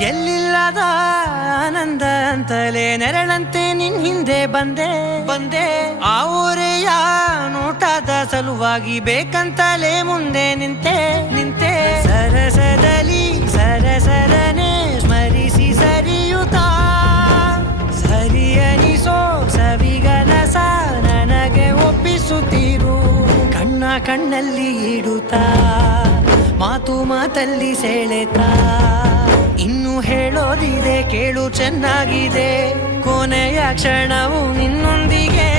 ಎಲ್ಲಿಲ್ಲದ ಆನಂದ ಅಂತಲೇ ನೆರಳಂತೆ ನಿನ್ ಹಿಂದೆ ಬಂದೆ ಆ ಊರೆಯ ನೋಟದ ಸಲುವಾಗಿ ಬೇಕಂತಲೇ ಮುಂದೆ ನಿಂತೆ ಸರಸದಲ್ಲಿ ಸರಸರನೆ ಸ್ಮರಿಸಿ ಸರಿಯುತ್ತಾ ಸರಿಯನಿಸೋ ಸವಿಗನಸ ನನಗೆ ಒಪ್ಪಿಸುತ್ತೀರು ಕಣ್ಣಲ್ಲಿ ಇಡುತ್ತಾ ಮಾತಲ್ಲಿ ಸೆಳೆತಾ ಇನ್ನು ಹೇಳೋದಿದೆ ಕೇಳು ಚೆನ್ನಾಗಿದೆ ಕೊನೆಯ ಕ್ಷಣವು ನಿನ್ನೊಂದಿಗೆ